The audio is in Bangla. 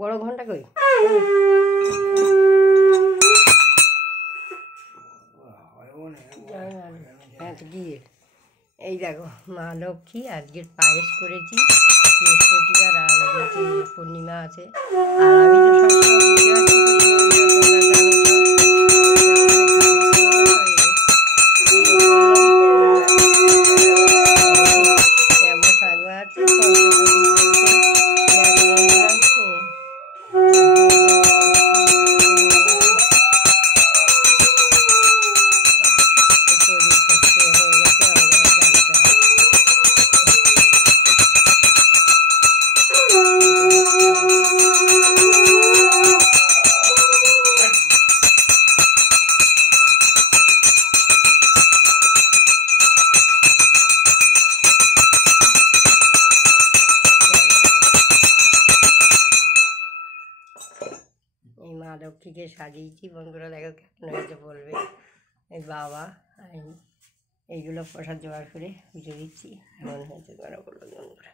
বড় ঘন্টা কই? হ্যাঁ তো গিয়ে এই দেখো মা লক্ষ্মী আজকের পায়েস করেছি, বৃহস্পতিবার আর এদিকে পূর্ণিমা আছে। আর আমি তো এই মা লক্ষ্মীকে সাজিয়েছি। বন্ধুরা দেখো কেমন হয়েছে বলবে। এই বাবা এইগুলো প্রসাদ জোগাড় করে পুজো দিচ্ছি, এমন হয়েছে তোমরা বলবো বন্ধুরা।